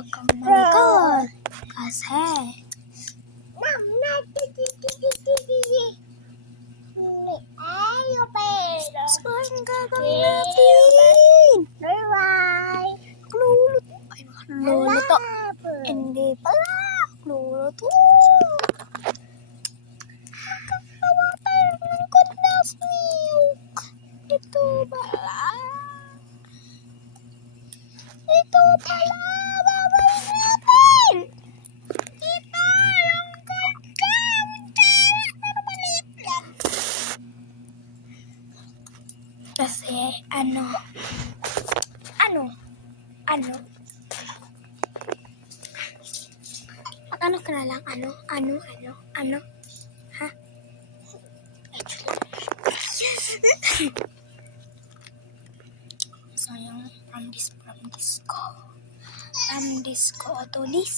Huwag kang malikot. Kasi so, ang gagawin natin? Luluto. Hindi pala. Luluto. Magkakawa tayo ng condensed milk. Ito pala. Gagawin natin. Ito yung gagawin. Pero maliit lang. Kasi ano. Ano ka na lang? Ano? Ha? So, yung from disco to this.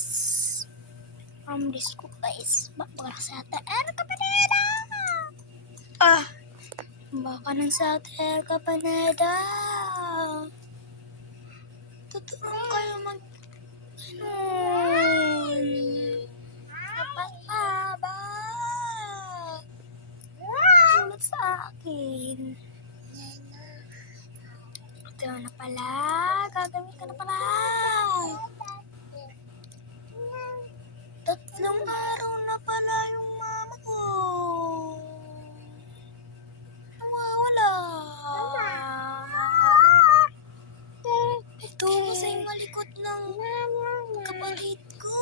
From disco guys. Baka sa TR Kapaneda. Baka nang sa TR Kapaneda. Tuturong kayo Napataba. Tulad sa akin. Ito na pala. Gagamit ka na pala. 3 araw na pala yung mama ko. Nawawala. Ito masay malikot ng kapatid ko.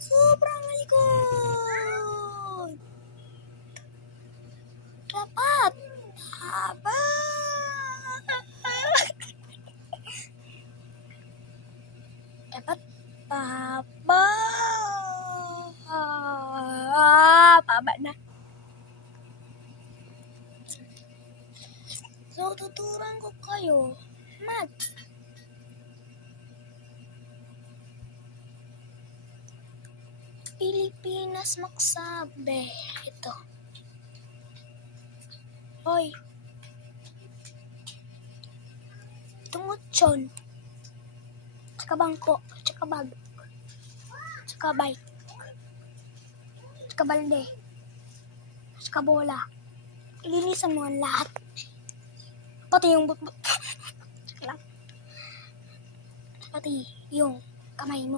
Sobrang likod. Dapat haba. Dapat pahaba. Pahaba na. So, tuturuan ko kayo. Pilipinas magsabi. Ito. Hoy. Tungot yun. Tsaka bangko. Tsaka bag. Tsaka bike. Tsaka balde. Tsaka bola. Ilinisan mo ang lahat. Pati yung Tsaka lang. Pati yung kamay mo.